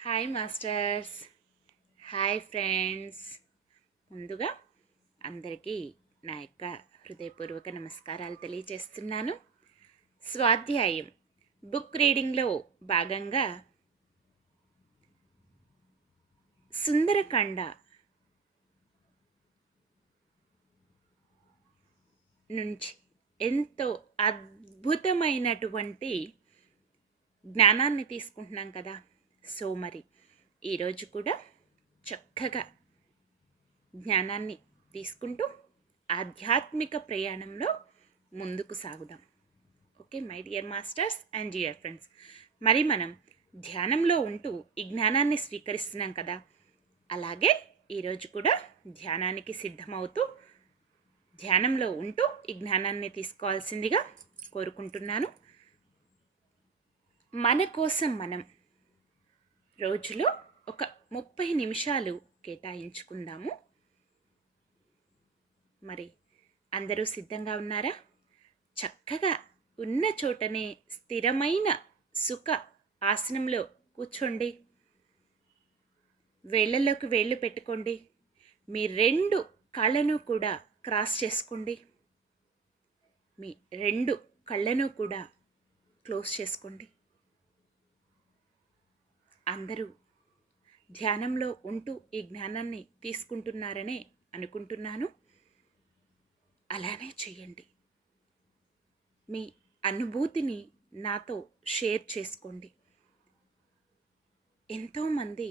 Hi masters, hi friends. ముందుగా అందరికీ నా యొక్క హృదయపూర్వక నమస్కారాలు తెలియజేస్తున్నాను. స్వాధ్యాయం బుక్ రీడింగ్లో భాగంగా సుందరకాండ నుంచి ఎంతో అద్భుతమైనటువంటి జ్ఞానాన్ని తీసుకుంటున్నాం కదా. సో మరి ఈరోజు కూడా చక్కగా జ్ఞానాన్ని తీసుకుంటూ ఆధ్యాత్మిక ప్రయాణంలో ముందుకు సాగుదాం. Okay my dear masters and dear friends, మరి మనం ధ్యానంలో ఉంటూ ఈ జ్ఞానాన్ని స్వీకరిస్తున్నాం కదా. అలాగే ఈరోజు కూడా ధ్యానానికి సిద్ధమవుతూ ధ్యానంలో ఉంటూ ఈ జ్ఞానాన్ని తీసుకోవాల్సిందిగా కోరుకుంటున్నాను. మన కోసం మనం రోజులో ఒక 30 నిమిషాలు కేటాయించుకుందాము. మరి అందరూ సిద్ధంగా ఉన్నారా? చక్కగా ఉన్న చోటనే స్థిరమైన సుఖ ఆసనంలో కూర్చోండి. వేళ్ళలోకి వేళ్ళు పెట్టుకోండి. మీ 2 కళ్ళను కూడా క్రాస్ చేసుకోండి. మీ 2 కళ్ళను కూడా క్లోజ్ చేసుకోండి. అందరూ ధ్యానంలో ఉంటూ ఈ జ్ఞానాన్ని తీసుకుంటున్నారనే అనుకుంటున్నాను. అలానే చేయండి. మీ అనుభూతిని నాతో షేర్ చేసుకోండి. ఎంతోమంది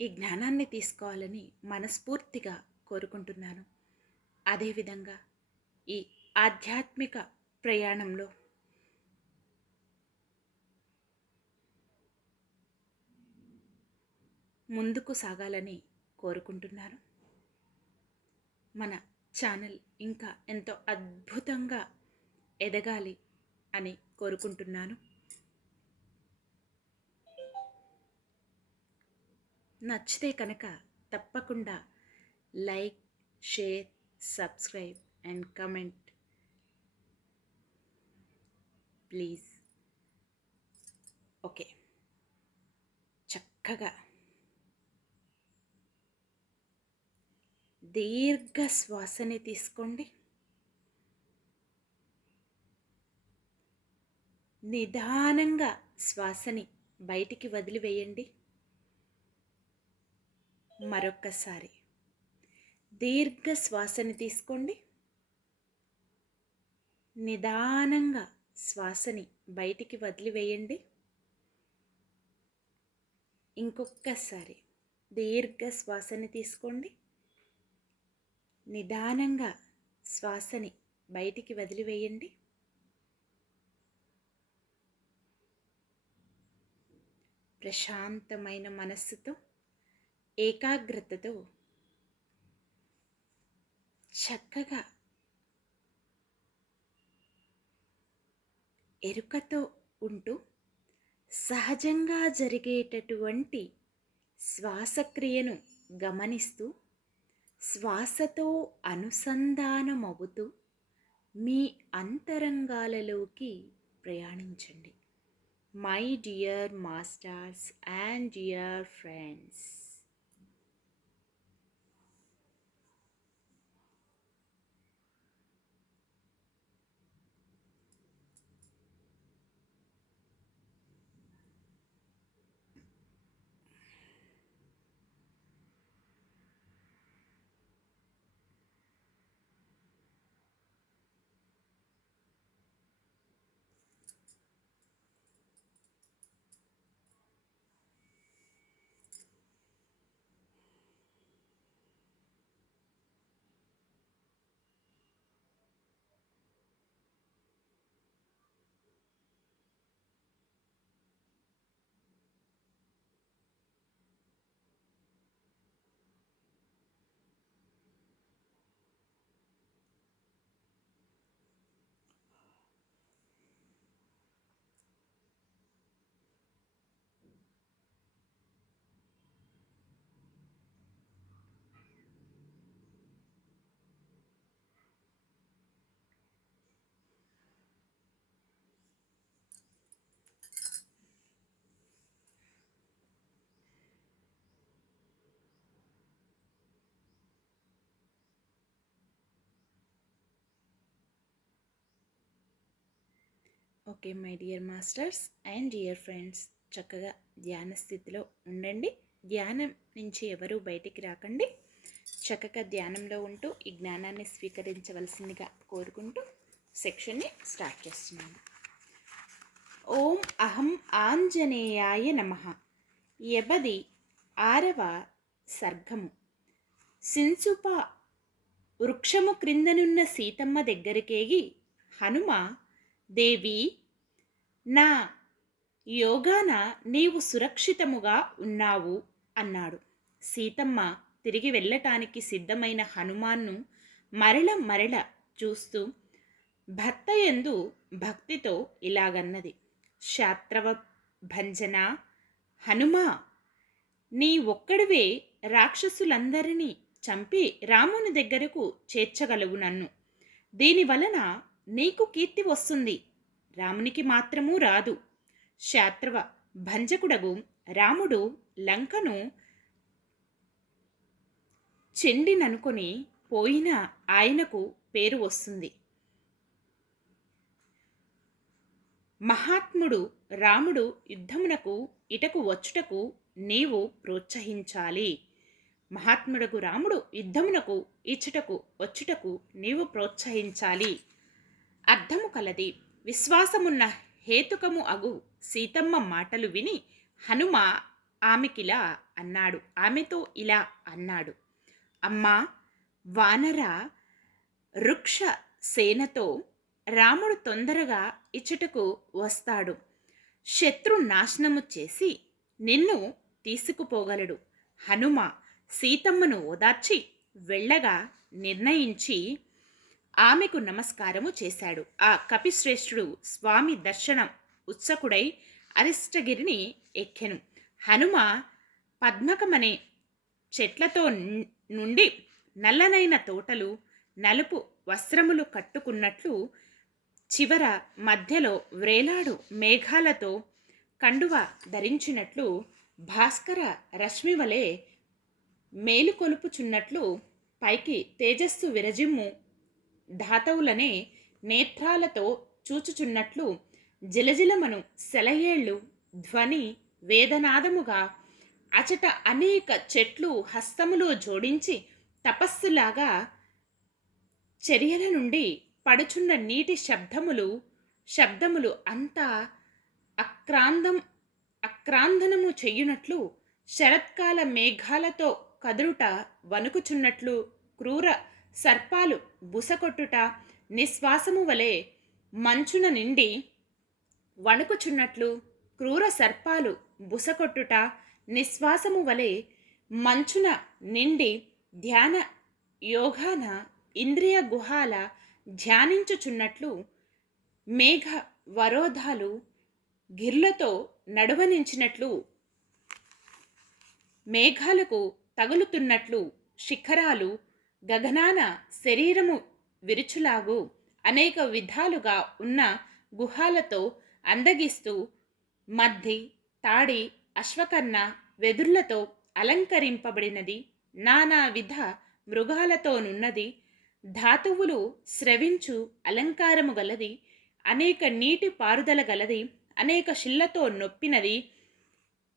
ఈ జ్ఞానాన్ని తీసుకోవాలని మనస్ఫూర్తిగా కోరుకుంటున్నాను. అదేవిధంగా ఈ ఆధ్యాత్మిక ప్రయాణంలో ముందుకు సాగాలని కోరుకుంటున్నాను. మన ఛానల్ ఇంకా ఎంతో అద్భుతంగా ఎదగాలి అని కోరుకుంటున్నాను. నచ్చితే కనుక తప్పకుండా like, share, subscribe and comment please. Okay, చక్కగా దీర్ఘ శ్వాసని తీసుకోండి. నిదానంగా శ్వాసని బయటికి వదిలివేయండి. మరొక్కసారి దీర్ఘ శ్వాసని తీసుకోండి. నిదానంగా శ్వాసని బయటికి వదిలివేయండి. ఇంకొక్కసారి దీర్ఘ శ్వాసని తీసుకోండి. నిదానంగా శ్వాసని బయటికి వదిలివేయండి. ప్రశాంతమైన మనస్సుతో, ఏకాగ్రతతో చక్కగా ఎరుకతో ఉంటూ సహజంగా జరిగేటటువంటి శ్వాసక్రియను గమనిస్తూ శ్వాసతో అనుసంధానమవుతూ మీ అంతరంగాలలోకి ప్రయాణించండి. My dear masters and dear friends, okay my dear masters and dear friends, చక్కగా ధ్యాన స్థితిలో ఉండండి. ధ్యానం నుంచి ఎవరూ బయటికి రాకండి. చక్కగా ధ్యానంలో ఉంటూ ఈ జ్ఞానాన్ని స్వీకరించవలసిందిగా కోరుకుంటూ సెక్షన్ని స్టార్ట్ చేస్తున్నాను. ఓం అహం ఆంజనేయాయ నమః. 86వ సర్గము. సింసుప వృక్షము క్రిందనున్న సీతమ్మ దగ్గరికేగి హనుమ, దేవి, నా యోగాన నీవు సురక్షితముగా ఉన్నావు అన్నాడు. సీతమ్మ తిరిగి వెళ్ళటానికి సిద్ధమైన హనుమాన్ను మరల మరల చూస్తూ భర్త యందు భక్తితో ఇలాగన్నది. శాత్రవ భంజన హనుమా, నీ ఒక్కడివే రాక్షసులందరినీ చంపి రాముని దగ్గరకు చేర్చగలవు నన్ను. దీనివలన నీకు కీర్తి వస్తుంది, రామునికి మాత్రమూ రాదు. శాత్రవ భంజకుడగు రాముడు లంకను చెండిననుకొని పోయిన ఆయనకు పేరు వస్తుంది. మహాత్ముడు రాముడు యుద్ధమునకు ఇటకు వచ్చుటకు నీవు ప్రోత్సహించాలి. మహాత్ముడకు రాముడు యుద్ధమునకు ఇచ్చుటకు వచ్చుటకు నీవు ప్రోత్సహించాలి. అర్థము కలది విశ్వాసమున్న హేతుకము అగు సీతమ్మ మాటలు విని హనుమ ఆమెతో ఇలా అన్నాడు. అమ్మా, వానర వృక్ష సేనతో రాముడు తొందరగా ఇచ్చటకు వస్తాడు. శత్రు నాశనము చేసి నిన్ను తీసుకుపోగలడు. హనుమ సీతమ్మను ఓదార్చి వెళ్ళగా నిర్ణయించి ఆమెకు నమస్కారము చేశాడు. ఆ కపిశ్రేష్ఠుడు స్వామి దర్శనం ఉత్సుకుడై అరిష్టగిరిని ఎక్కెను. హనుమ పద్మకమనే చెట్లతో నుండి నల్లనైన తోటలు, నలుపు వస్త్రములు కట్టుకున్నట్లు, చివర మధ్యలో వ్రేలాడు మేఘాలతో కండువ ధరించినట్లు, భాస్కర రశ్మి వలె మేలుకొలుపుచున్నట్లు, పైకి తేజస్సు విరజిమ్ము ధాతవులనే నేత్రాలతో చూచుచున్నట్లు, జిలజిలమను సెలయేళ్ళు ధ్వని వేదనాదముగా అచట అనేక చెట్లు హస్తములు జోడించి తపస్సులాగా చర్యల నుండి పడుచున్న నీటి శబ్దములు అంతా అక్రాందనము చెయ్యునట్లు, శరత్కాల మేఘాలతో కదురుట వణుకుచున్నట్లు, క్రూర సర్పాలు బుసకొట్టుట నిశ్వాసము వలె మంచున నిండి వణుకుచున్నట్లు, క్రూర సర్పాలు బుసకొట్టుట నిశ్వాసము వలె మంచున నిండి ధ్యాన యోగాన ఇంద్రియ గుహాల ధ్యానించుచున్నట్లు, మేఘ వరోధాలు గిర్లతో నడువనించినట్లు, మేఘాలకు తగులుతున్నట్లు, శిఖరాలు గగనాన శరీరము విరుచులాగు అనేక విధాలుగా ఉన్న గుహాలతో అందగిస్తూ, మద్ది, తాడి, అశ్వకర్ణ వెదుర్లతో అలంకరింపబడినది, నానావిధ మృగాలతోనున్నది, ధాతువులు స్రవించు అలంకారము గలది, అనేక నీటి పారుదల గలది, అనేక శిల్లతో నొప్పినది,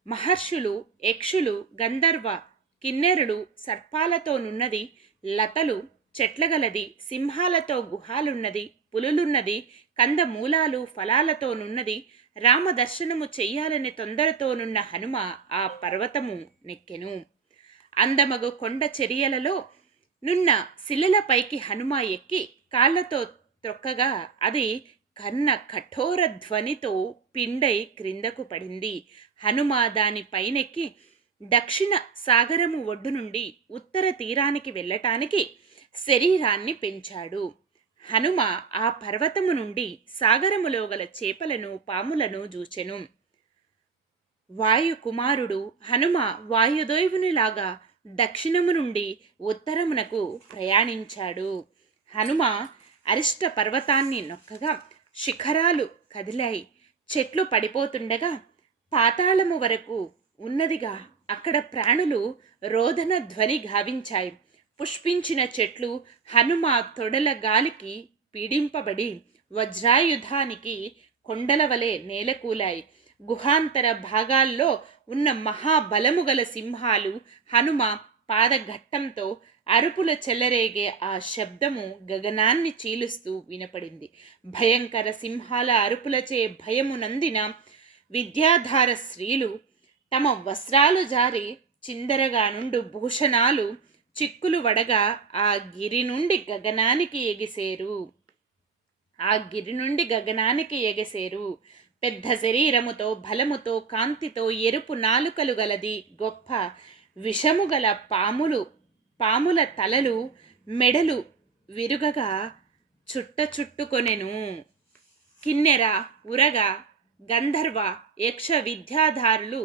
మహర్షులు, యక్షులు, గంధర్వ కిన్నెరులు సర్పాలతోనున్నది, లతలు చెట్లగలది, సింహాలతో గుహాలున్నది, పులులున్నది, కందమూలాలు ఫలాలతోనున్నది. రామదర్శనము చెయ్యాలని తొందరతోనున్న హనుమ ఆ పర్వతము నెక్కెను. అందమగు కొండ చర్యలలో నున్న శిలలపైకి హనుమ ఎక్కి కాళ్లతో త్రొక్కగా అది కన్న కఠోర ధ్వనితో పిండై క్రిందకు పడింది. హనుమ దాని పైనెక్కి దక్షిణ సాగరము ఒడ్డు నుండి ఉత్తర తీరానికి వెళ్ళటానికి శరీరాన్ని పెంచాడు. హనుమ ఆ పర్వతము నుండి సాగరములో గల చేపలను, పాములను చూచెను. వాయుకుమారుడు హనుమ వాయుదేవునిలాగా దక్షిణము నుండి ఉత్తరమునకు ప్రయాణించాడు. హనుమ అరిష్ట పర్వతాన్ని నొక్కగా శిఖరాలు కదిలాయి. చెట్లు పడిపోతుండగా పాతాళము వరకు ఉన్నదిగా అక్కడ ప్రాణులు రోదన ధ్వని గావించాయి. పుష్పించిన చెట్లు హనుమ తొడల గాలికి పీడింపబడి వజ్రాయుధానికి కొండల వలె నేలకూలాయి. గుహాంతర భాగాల్లో ఉన్న మహాబలము గల సింహాలు హనుమ పాదఘట్టంతో అరుపుల చెలరేగే ఆ శబ్దము గగనాన్ని చీలుస్తూ వినపడింది. భయంకర సింహాల అరుపులచే భయమునందిన విద్యాధార స్త్రీలు తమ వస్త్రాలు జారి చిందరగా నుండు భూషణాలు చిక్కులు వడగా ఆ గిరి నుండి గగనానికి ఎగసేరు. పెద్ద శరీరముతో బలముతో కాంతితో ఎరుపు నాలుకలు గలది గొప్ప విషము గల పాముల తలలు మెడలు విరుగగా చుట్టుకొనెను. కిన్నెర ఉరగ గంధర్వ యక్ష విద్యాధారులు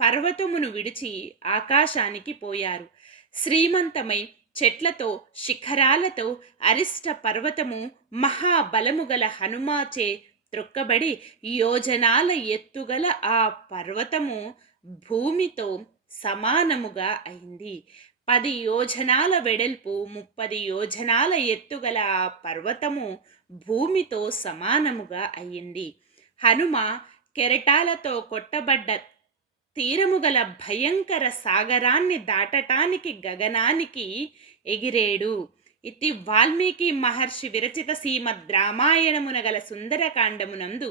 పర్వతమును విడిచి ఆకాశానికి పోయారు. శ్రీమంతమై చెట్లతో శిఖరాలతో అరిష్ట పర్వతము మహాబలము గల హనుమాచే త్రొక్కబడి యోజనాల ఎత్తుగల ఆ పర్వతము భూమితో సమానముగా అయింది. 10 యోజనాల వెడల్పు 30 యోజనాల ఎత్తుగల ఆ పర్వతము భూమితో సమానముగా అయ్యింది. హనుమ కెరటాలతో కొట్టబడ్డ తీరము గల భయంకర సాగరాన్ని దాటటానికి గగనానికి ఎగిరేడు. ఇది వాల్మీకి మహర్షి విరచిత శ్రీమద్ రామాయణమున గల సుందరకాండమునందు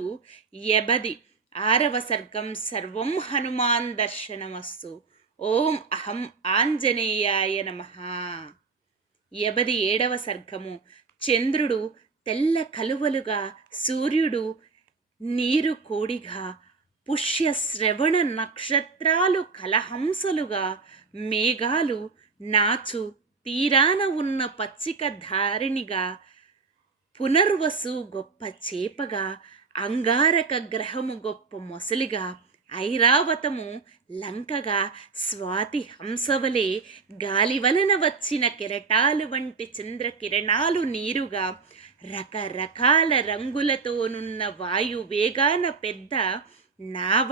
86వ సర్గం. సర్వం హనుమాన్ దర్శనమస్తు. ఓం అహం ఆంజనేయాయ నమః. 87వ సర్గము. చంద్రుడు తెల్ల కలువలుగా, సూర్యుడు నీరు కోడిగా, పుష్య శ్రవణ నక్షత్రాలు కలహంసలుగా, మేఘాలు నాచు తీరాన ఉన్న పచ్చిక ధారిణిగా, పునర్వసు గొప్ప చేపగా, అంగారక గ్రహము గొప్ప మొసలిగా, ఐరావతము లంకగా, స్వాతి హంసవలే గాలి వలన వచ్చిన కెరటాలు వంటి చంద్రకిరణాలు నీరుగా, రకరకాల రంగులతోనున్న వాయువేగాన పెద్ద నావ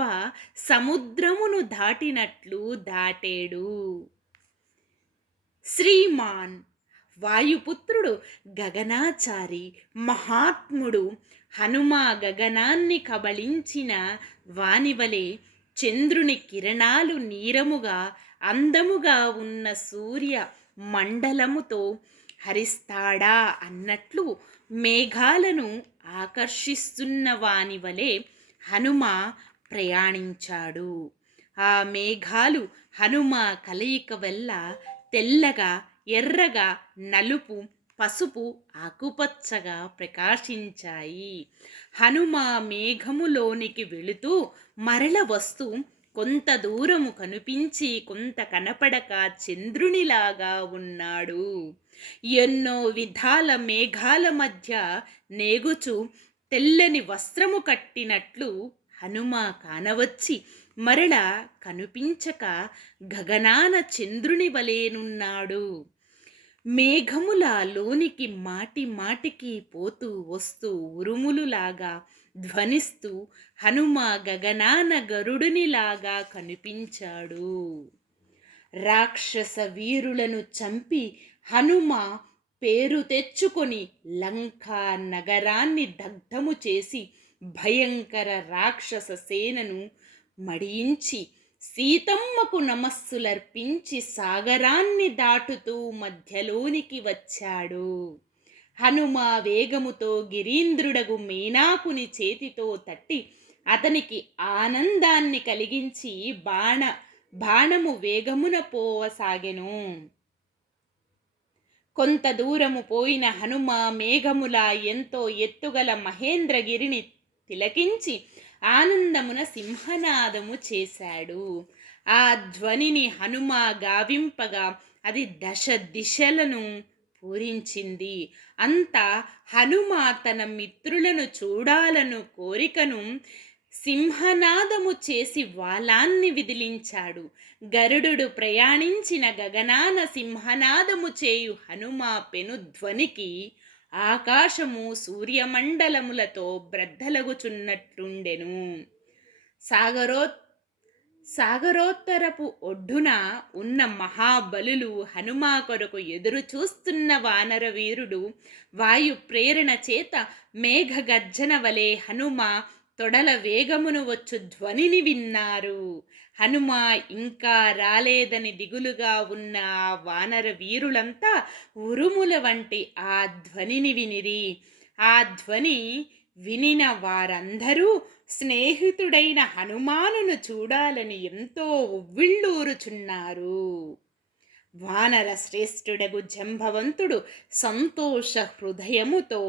సముద్రమును దాటినట్లు దాటేడు. శ్రీమాన్ వాయుపుత్రుడు గగనాచారి మహాత్ముడు హనుమ గగనాన్ని కబళించిన వానివలే చంద్రుని కిరణాలు నీరముగా అందముగా ఉన్న సూర్య మండలముతో హరిస్తాడా అన్నట్లు మేఘాలను ఆకర్షిస్తున్న వానివలే హనుమ ప్రయాణించాడు. ఆ మేఘాలు హనుమ కలయిక వల్ల తెల్లగా, ఎర్రగా, నలుపు, పసుపు, ఆకుపచ్చగా ప్రకాశించాయి. హనుమ మేఘములోనికి వెళుతూ మరల వస్తూ కొంత దూరము కనిపించి కొంత కనపడక చంద్రునిలాగా ఉన్నాడు. ఎన్నో విధాల మేఘాల మధ్య నేగుచు తెల్లని వస్త్రము కట్టినట్లు హనుమ కానవచ్చి మరల కనిపించక గగనాన చంద్రుని వలేనున్నాడు. మేఘముల లోనికి మాటి మాటికి పోతూ వస్తూ ఉరుములులాగా ధ్వనిస్తూ హనుమ గగనాన గరుడునిలాగా కనిపించాడు. రాక్షస వీరులను చంపి హనుమ పేరు తెచ్చుకొని లంకా నగరాన్ని దగ్ధము చేసి భయంకర రాక్షస సేనను మడియించి సీతమ్మకు నమస్సులర్పించి సాగరాన్ని దాటుతూ మధ్యలోనికి వచ్చాడు. హనుమ వేగముతో గిరీంద్రుడగు మేనాకుని చేతితో తట్టి అతనికి ఆనందాన్ని కలిగించి బాణము వేగమున పోవసాగెను. కొంత దూరము పోయిన హనుమ మేఘముల ఎంతో ఎత్తుగల మహేంద్రగిరిని తిలకించి ఆనందమున సింహనాదము చేశాడు. ఆ ధ్వనిని హనుమ గావింపగా అది దశ దిశలను పూరించింది. అంతా హనుమ తన మిత్రులను చూడాలను కోరికను సింహనాదము చేసి వాలాన్ని విదిలించాడు. గరుడు ప్రయాణించిన గగనాన సింహనాదము చేయు హనుమ పెనుధ్వనికి ఆకాశము సూర్యమండలములతో బ్రద్దలగుచున్నట్లుండెను. సాగరోత్తరపు ఒడ్డున ఉన్న మహాబలులు హనుమ కొరకు ఎదురు చూస్తున్న వానర వీరుడు వాయు ప్రేరణ చేత మేఘ గర్జన వలె హనుమ తొడల వేగమును వచ్చు ధ్వనిని విన్నారు. హనుమ ఇంకా రాలేదని దిగులుగా ఉన్న ఆ వానర వీరులంతా ఉరుముల వంటి ఆ ధ్వనిని వినిరి. ఆ ధ్వని వినిన వారందరూ స్నేహితుడైన హనుమానును చూడాలని ఎంతో ఉవ్విళ్ళూరుచున్నారు. వానర శ్రేష్ఠుడగు జంబవంతుడు సంతోష హృదయముతో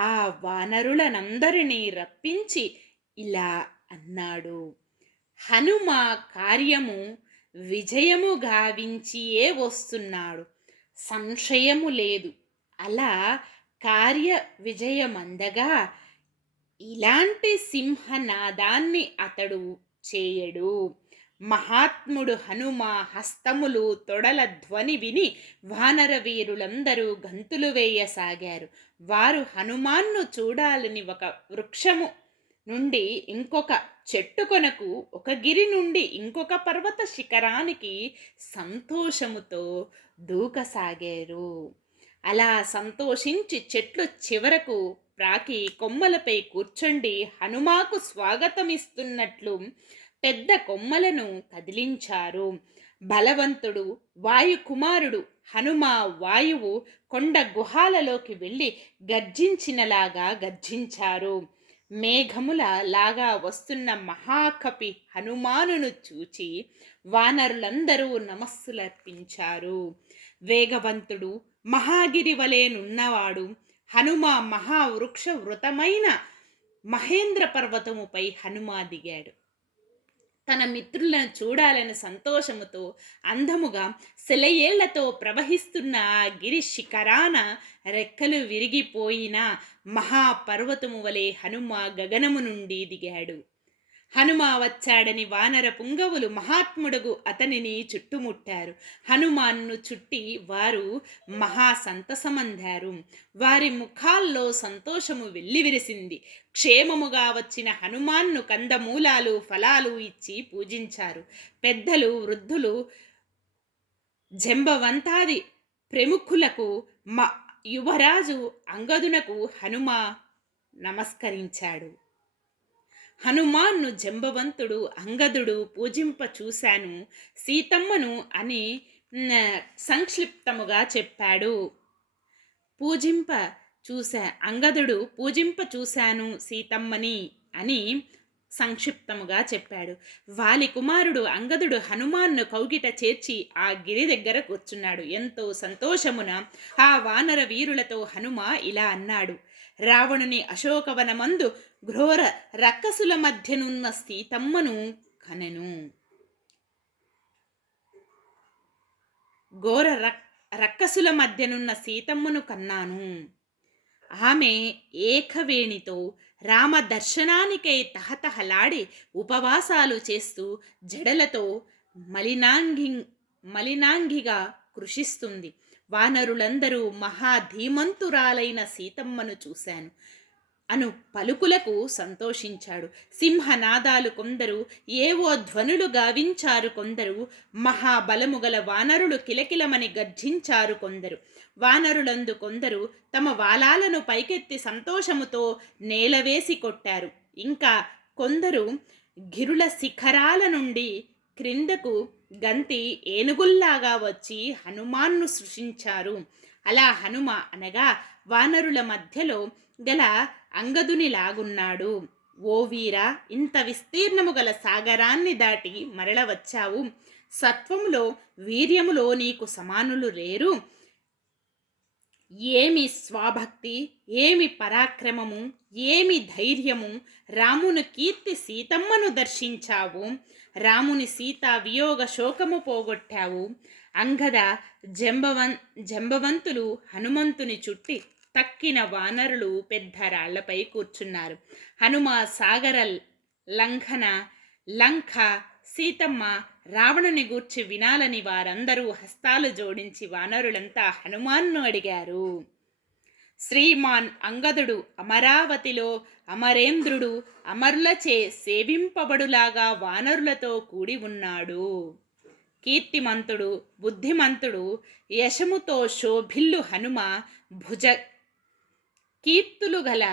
ఆ వానరులనందరినీ రప్పించి ఇలా అన్నాడు: హనుమ కార్యము విజయము గావించియే వస్తున్నాడు, సంశయము లేదు. అలా కార్య విజయమందగా ఇలాంటి సింహనాదాన్ని అతడు చేయడు. మహాత్ముడు హనుమ హస్తములు తొడల ధ్వని విని వానర వీరులందరూ గంతులు వేయసాగారు. వారు హనుమాన్ను చూడాలని ఒక వృక్షము నుండి ఇంకొక చెట్టు కొనకు, ఒక గిరి నుండి ఇంకొక పర్వత శిఖరానికి సంతోషముతో దూకసాగారు. అలా సంతోషించి చెట్లు చివరకు ప్రాకి కొమ్మలపై కూర్చొండి హనుమాకు స్వాగతమిస్తున్నట్లు పెద్ద కొమ్మలను కదిలించారు. బలవంతుడు వాయుకుమారుడు హనుమ వాయువు కొండ గుహాలలోకి వెళ్ళి గర్జించినలాగా గర్జించారు. మేఘముల లాగా వస్తున్న మహాకపి హనుమానును చూచి వానరులందరూ నమస్సులర్పించారు. వేగవంతుడు మహాగిరి వలెనున్నవాడు హనుమ మహావృక్ష వృతమైన మహేంద్ర పర్వతముపై హనుమ దిగాడు. తన మిత్రులను చూడాలని సంతోషముతో అందముగా సెలయేళ్లతో ప్రవహిస్తున్న ఆ గిరి శిఖరాన రెక్కలు విరిగిపోయిన మహాపర్వతము వలె హనుమ గగనము నుండి దిగాడు. హనుమ వచ్చాడని వానర పుంగవులు మహాత్ముడుగు అతనిని చుట్టుముట్టారు. హనుమాన్ను చుట్టి వారు మహా సంతసమందారు. వారి ముఖాల్లో సంతోషము వెల్లివిరిసింది. క్షేమముగా వచ్చిన హనుమాన్ను కందమూలాలు ఫలాలు ఇచ్చి పూజించారు. పెద్దలు వృద్ధులు జంబవంతాది ప్రముఖులకు యువరాజు అంగదునకు హనుమ నమస్కరించాడు. హనుమాన్ను జంబవంతుడు అంగదుడు పూజింప చూశాను సీతమ్మను అని సంక్షిప్తముగా చెప్పాడు. అంగదుడు పూజింప చూశాను సీతమ్మని అని సంక్షిప్తముగా చెప్పాడు. వాలి కుమారుడు అంగదుడు హనుమాన్ను కౌగిట చేర్చి ఆ గిరి దగ్గర కూర్చున్నాడు. ఎంతో సంతోషమున ఆ వానర వీరులతో హనుమ ఇలా అన్నాడు: రావణుని అశోకవనమందు ఘోర రక్కసుల మధ్యనున్న సీతమ్మను కనెను. ఘోర రక్కసుల మధ్యనున్న సీతమ్మను కన్నాను. ఆమె ఏకవేణితో రామ దర్శనానికై తహతహలాడి ఉపవాసాలు చేస్తూ జడలతో మలినాంగిగా కృషిస్తుంది. వానరులందరూ మహాధీమంతురాలైన సీతమ్మను చూశాను అను పలుకులకు సంతోషించాడు. సింహనాదాలు కొందరు, ఏవో ధ్వనులు గావించారు కొందరు, మహాబలముగల వానరులు కిలకిలమని గర్జించారు కొందరు. వానరులందు కొందరు తమ వాలాలను పైకెత్తి సంతోషముతో నేలవేసి కొట్టారు. ఇంకా కొందరు గిరుల శిఖరాల నుండి క్రిందకు గంతి ఏనుగుల్లాగా వచ్చి హనుమాన్ను సృష్టించారు. అలా హనుమ అనగా వానరుల మధ్యలో గల అంగదునిలాగున్నాడు. ఓ వీరా, ఇంత విస్తీర్ణము గల సాగరాన్ని దాటి మరల వచ్చావు. సత్వములో వీర్యములో నీకు సమానులు లేరు. ఏమి స్వభక్తి, ఏమి పరాక్రమము, ఏమి ధైర్యము! రాముని కీర్తి సీతమ్మను దర్శించావు. రాముని సీతా వియోగ శోకము పోగొట్టావు. అంగద జంబవంతులు హనుమంతుని చుట్టి తక్కిన వానరులు పెద్ద రాళ్లపై కూర్చున్నారు. హనుమ సాగర లంక సీతమ్మ రావణుని గూర్చి వినాలని వారందరూ హస్తాలు జోడించి వానరులంతా హనుమాన్ను అడిగారు. శ్రీమాన్ అంగదుడు అమరావతిలో అమరేంద్రుడు అమరులచే సేవింపబడులాగా వానరులతో కూడి ఉన్నాడు. కీర్తిమంతుడు, బుద్ధిమంతుడు, యశముతో శోభిల్లు హనుమ భుజ కీర్తులు గల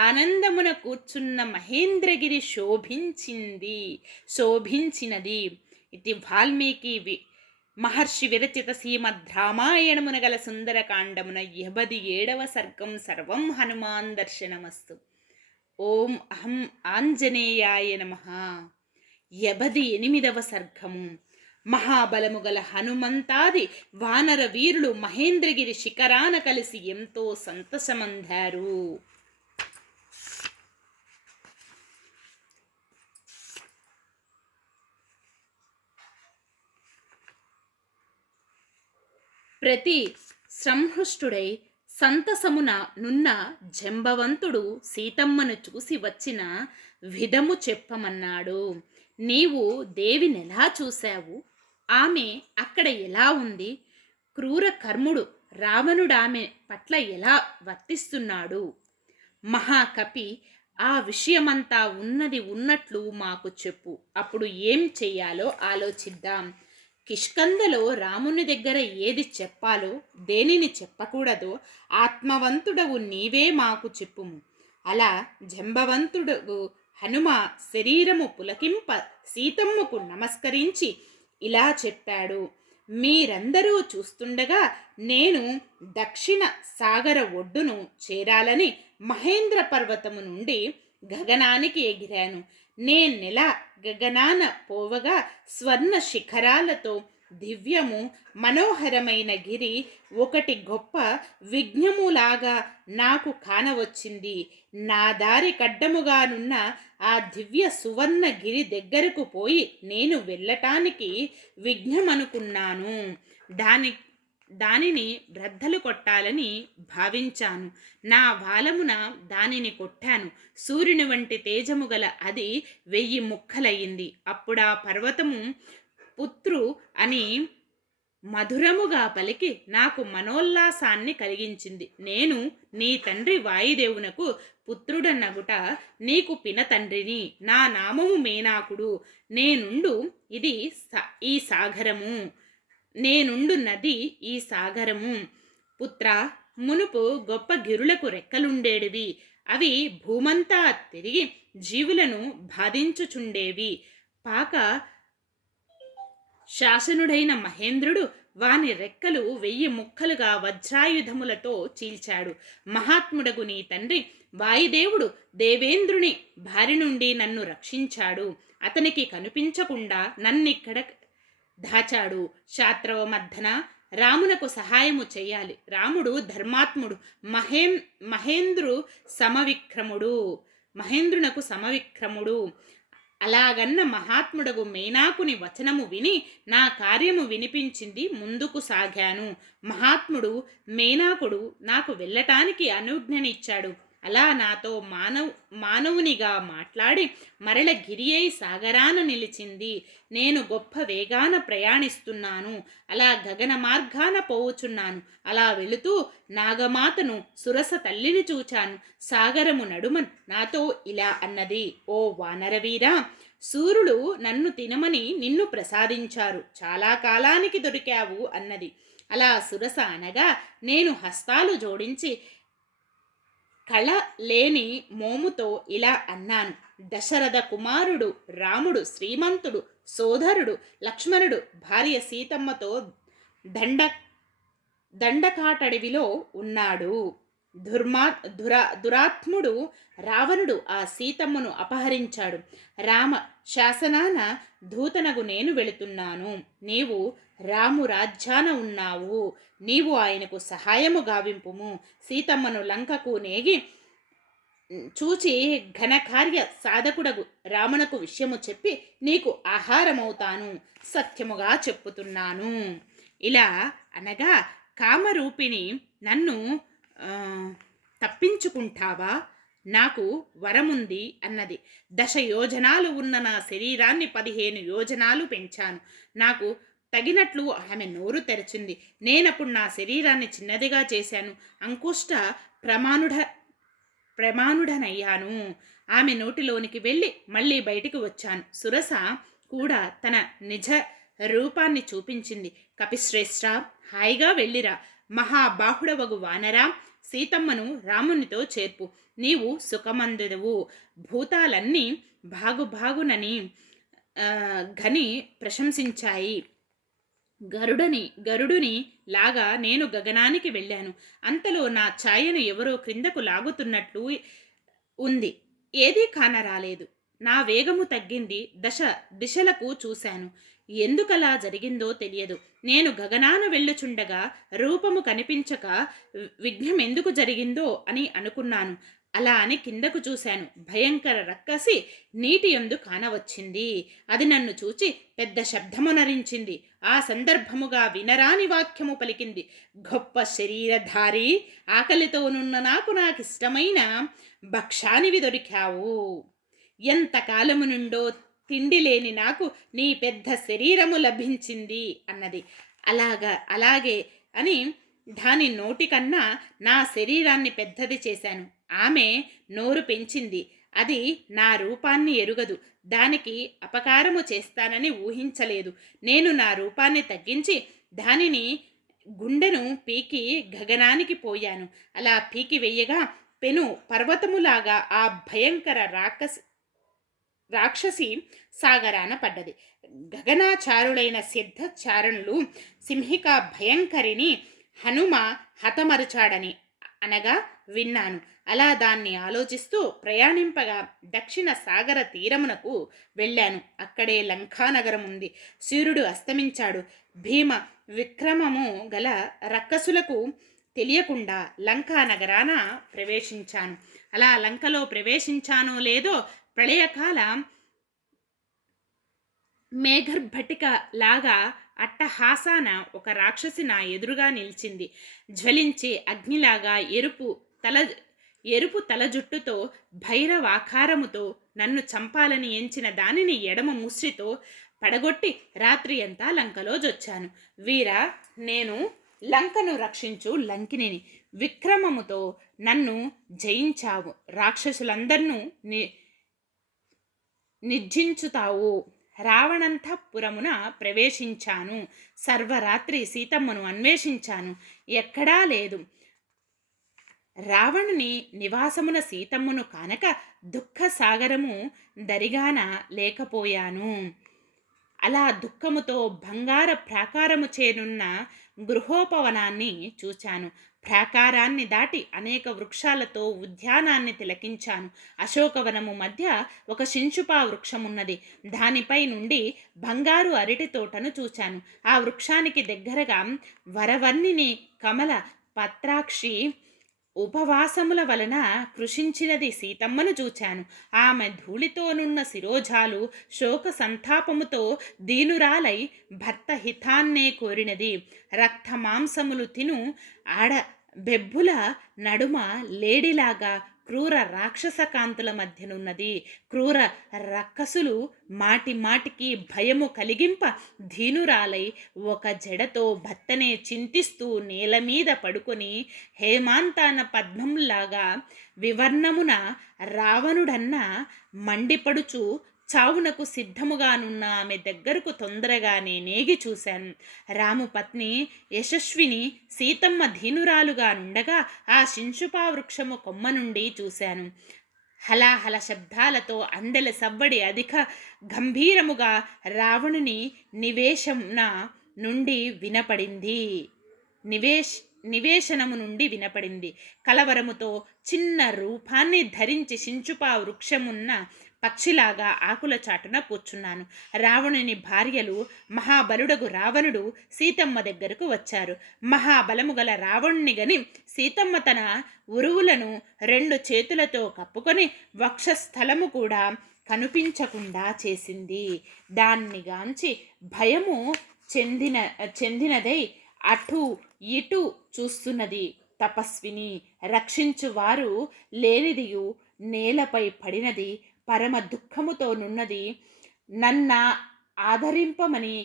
ఆనందమున కూర్చున్న మహేంద్రగిరి శోభించినది. ఇది వాల్మీకి మహర్షి విరచిత శ్రీమద్రామాయణమున గల సుందరకాండమున 57వ సర్గం. సర్వం హనుమాన్ దర్శనమస్తు. ఓం అహం ఆంజనేయాయ నమః. 78వ సర్గము. మహాబలము గల హనుమంతాది వానర వీరులు మహేంద్రగిరి శిఖరాన కలిసి ఎంతో సంతసమందారు. ప్రతి సంహృష్టుడై సంతసమున నున్న జంబవంతుడు సీతమ్మను చూసి వచ్చిన విధము చెప్పమన్నాడు. నీవు దేవినెలా చూశావు? ఆమె అక్కడ ఎలా ఉంది? క్రూర కర్ముడు రావణుడామె పట్ల ఎలా వర్తిస్తున్నాడు? మహాకపి, ఆ విషయమంతా ఉన్నది ఉన్నట్లు మాకు చెప్పు. అప్పుడు ఏం చెయ్యాలో ఆలోచిద్దాం. కిష్కందలో రాముని దగ్గర ఏది చెప్పాలో దేనిని చెప్పకూడదో ఆత్మవంతుడవు నీవే మాకు చెప్పుము. అలా జంబవంతుడు హనుమ శరీరము పులకింప సీతమ్మకు నమస్కరించి ఇలా చెప్పాడు. మీరందరూ చూస్తుండగా నేను దక్షిణ సాగర ఒడ్డును చేరాలని మహేంద్ర పర్వతము నుండి గగనానికి ఎగిరాను. నేనెల గగనాన పోవగా స్వర్ణ శిఖరాలతో దివ్యము మనోహరమైన గిరి ఒకటి గొప్ప విఘ్నములాగా నాకు కానవచ్చింది. నా దారి కడ్డముగానున్న ఆ దివ్య సువర్ణ గిరి దగ్గరకు పోయి నేను వెళ్ళటానికి విఘ్నమనుకున్నాను. దానిని బ్రద్దలు కొట్టాలని భావించాను. నా వాలమున దానిని కొట్టాను. సూర్యుని వంటి తేజము గల అది 1000 ముక్కలయ్యింది. అప్పుడా పర్వతము పుత్రు అని మధురముగా పలికి నాకు మనోల్లాసాన్ని కలిగించింది. నేను నీ తండ్రి వాయుదేవునకు పుత్రుడన్నగుట నీకు పినతండ్రిని. నా నామము మేనాకుడు. నేనుండు ఇది ఈ సాగరము. నేనుండు నది ఈ సాగరము. పుత్ర, మునుపు గొప్ప గిరులకు రెక్కలుండేటివి. అవి భూమంతా తిరిగి జీవులను బాధించుచుండేవి. పాక శాసనుడైన మహేంద్రుడు వాని రెక్కలు 1000 ముక్కలుగా వజ్రాయుధములతో చీల్చాడు. మహాత్ముడగు నీ తండ్రి వాయుదేవుడు దేవేంద్రుని బారి నుండి నన్ను రక్షించాడు. అతనికి కనిపించకుండా నన్నిక్కడ దాచాడు. శాత్రవ మర్దన, రామునకు సహాయము చెయ్యాలి. రాముడు ధర్మాత్ముడు, మహేంద్రునకు సమవిక్రముడు. అలాగన్న మహాత్ముడగు మేనాకుని వచనము విని నా కార్యము వినిపించింది, ముందుకు సాగాను. మహాత్ముడు మేనాకుడు నాకు వెళ్ళటానికి అనుజ్ఞనిచ్చాడు. అలా నాతో మానవునిగా మాట్లాడి మరల గిరి అయి సాగరాన నిలిచింది. నేను గొప్ప వేగాన ప్రయాణిస్తున్నాను. అలా గగన మార్గాన పోవుచున్నాను. అలా వెళుతూ నాగమాతను సురస తల్లిని చూచాను. సాగరము నడుమన్ నాతో ఇలా అన్నది. ఓ వానరవీరా, సూర్యుడు నన్ను తినమని నిన్ను ప్రసాదించారు. చాలా కాలానికి దొరికావు అన్నది. అలా సురస అనగా నేను హస్తాలు జోడించి కళ లేని మోముతో ఇలా అన్నాను. దశరథ కుమారుడు రాముడు శ్రీమంతుడు, సోదరుడు లక్ష్మణుడు భార్య సీతమ్మతో దండకాటడవిలో ఉన్నాడు. దురాత్ముడు రావణుడు ఆ సీతమ్మను అపహరించాడు. రామ శాసనాన దూతనగు నేను వెళుతున్నాను. నీవు రాము రాజ్యాన ఉన్నావు. నీవు ఆయనకు సహాయము గావింపుము. సీతమ్మను లంకకు నేగి చూచి ఘనకార్య సాధకుడగు రామునకు విషయము చెప్పి నీకు ఆహారమవుతాను. సత్యముగా చెప్పుతున్నాను. ఇలా అనగా, కామరూపిణి నన్ను తప్పించుకుంటావా? నాకు వరముంది అన్నది. 10 యోజనాలు ఉన్న నా శరీరాన్ని 15 యోజనాలు పెంచాను. నాకు తగినట్లు ఆమె నోరు తెరిచింది. నేనప్పుడు నా శరీరాన్ని చిన్నదిగా చేశాను. అంకుష్ట ప్రమాణుడనయ్యాను. ఆమె నోటిలోనికి వెళ్ళి మళ్ళీ బయటికి వచ్చాను. సురస కూడా తన నిజ రూపాన్ని చూపించింది. కపిశ్రేష్ఠ, హాయిగా వెళ్ళిరా. మహాబాహుడవగు వానరా, సీతమ్మను రామునితో చేర్పు. నీవు సుఖమందుదువు. భూతాలన్నీ బాగునని ఘని ప్రశంసించాయి. గరుడుని లాగా నేను గగనానికి వెళ్ళాను. అంతలో నా ఛాయను ఎవరో క్రిందకు లాగుతున్నట్లు ఉంది. ఏదీ కానరాలేదు. నా వేగము తగ్గింది. దిశలకు చూశాను. ఎందుకలా జరిగిందో తెలియదు. నేను గగనాన వెళ్ళుచుండగా రూపము కనిపించక విఘ్నం ఎందుకు జరిగిందో అని అనుకున్నాను. అలా అని కిందకు చూశాను. భయంకర రక్కసి నీటి యందు కానవచ్చింది. అది నన్ను చూచి పెద్ద శబ్దమునరించింది. ఆ సందర్భముగా వినరాని వాక్యము పలికింది. గొప్ప శరీరధారి, ఆకలితోనున్న నాకిష్టమైన భక్షానివి దొరికావు. ఎంతకాలము నుండో తిండి లేని నాకు నీ పెద్ద శరీరము లభించింది అన్నది. అలాగే అని దాని నోటికన్నా నా శరీరాన్ని పెద్దది చేశాను. ఆమె నోరు పెంచింది. అది నా రూపాన్ని ఎరుగదు. దానికి అపకారము చేస్తానని ఊహించలేదు. నేను నా రూపాన్ని తగ్గించి దానిని గుండెను పీకి గగనానికి పోయాను. అలా పీకి వెయ్యగా పెను పర్వతములాగా ఆ భయంకర రాక్షసి సాగరాన పడ్డది. గగనాచారులైన సిద్ధచారణులు సింహిక భయంకరిని హనుమ హతమరుచాడని అనగా విన్నాను. అలా దాన్ని ఆలోచిస్తూ ప్రయాణింపగా దక్షిణ సాగర తీరమునకు వెళ్ళాను. అక్కడే లంకానగరం ఉంది. సూర్యుడు అస్తమించాడు. భీమ విక్రమము గల రక్కసులకు తెలియకుండా లంకా నగరాన ప్రవేశించాను. అలా లంకలో ప్రవేశించానో లేదో ప్రళయకాల మేఘర్భటిక లాగా అట్టహాసాన ఒక రాక్షసి నా ఎదురుగా నిలిచింది. జ్వలించే అగ్నిలాగా ఎరుపు తల జుట్టుతో భైరవాకారముతో నన్ను చంపాలని ఎంచిన దానిని ఎడమ ముష్టితో పడగొట్టి రాత్రి అంతా లంకలో జొచ్చాను. వీరా, నేను లంకను రక్షించు లంకిని. విక్రమముతో నన్ను జయించావు. రాక్షసులందరినూ నిర్జించుతావు. రావణంతఃపురమున ప్రవేశించాను. సర్వరాత్రి సీతమ్మను అన్వేషించాను. ఎక్కడా లేదు. రావణుని నివాసమున సీతమ్మను కానక దుఃఖ సాగరము దరిగాన లేకపోయాను. అలా దుఃఖముతో బంగార ప్రాకారము చేనున్న గృహోపవనాన్ని చూచాను. ప్రాకారాన్ని దాటి అనేక వృక్షాలతో ఉద్యానాన్ని తిలకించాను. అశోకవనము మధ్య ఒక శించుపా వృక్షమున్నది. దానిపై నుండి బంగారు అరటి తోటను చూచాను. ఆ వృక్షానికి దగ్గరగా వరవర్ణిని కమల పత్రాక్షి ఉపవాసముల వలన కృషించినది సీతమ్మను చూచాను. ఆమె ధూళితోనున్న శిరోజాలు శోక సంతాపముతో దీనురాలై భర్త హితాన్నే కోరినది. రక్త మాంసములు తిను ఆడ బెబ్బుల నడుమ లేడిలాగా క్రూర రాక్షస కాంతుల మధ్యనున్నది. క్రూర రక్కసులు మాటి మాటికి భయము కలిగింప ధీనురాలై ఒక జడతో భర్తనే చింతిస్తూ నేల మీద పడుకొని హేమాంతాన పద్మంలాగా వివర్ణమున రావణుడన్న మండిపడుచు చావునకు సిద్ధముగానున్న ఆమె దగ్గరకు తొందరగానే నేగి చూశాను. రాముపత్ని యశస్విని సీతమ్మ ధీనురాలుగా నుండగా ఆ శింశుపా వృక్షము కొమ్మ నుండి చూశాను. హలాహల శబ్దాలతో అందెల సవ్వడి అధిక గంభీరముగా రావణుని నివేశనము నుండి వినపడింది. కలవరముతో చిన్న రూపాన్ని ధరించి శించుపా వృక్షమున్న పక్షిలాగా ఆకుల చాటున కూర్చున్నాను. రావణుని భార్యలు మహాబలుడగు రావణుడు సీతమ్మ దగ్గరకు వచ్చారు. మహాబలము గల రావణుని గని సీతమ్మ తన ఉరువులను 2 చేతులతో కప్పుకొని వక్షస్థలము కూడా కనిపించకుండా చేసింది. దాన్ని గాంచి భయము చెందినదై అటు ఇటు చూస్తున్నది. తపస్విని రక్షించువారు లేనిదియు నేలపై పడినది. పరమ దుఃఖముతో నున్నది. నన్న ఆదరింపమని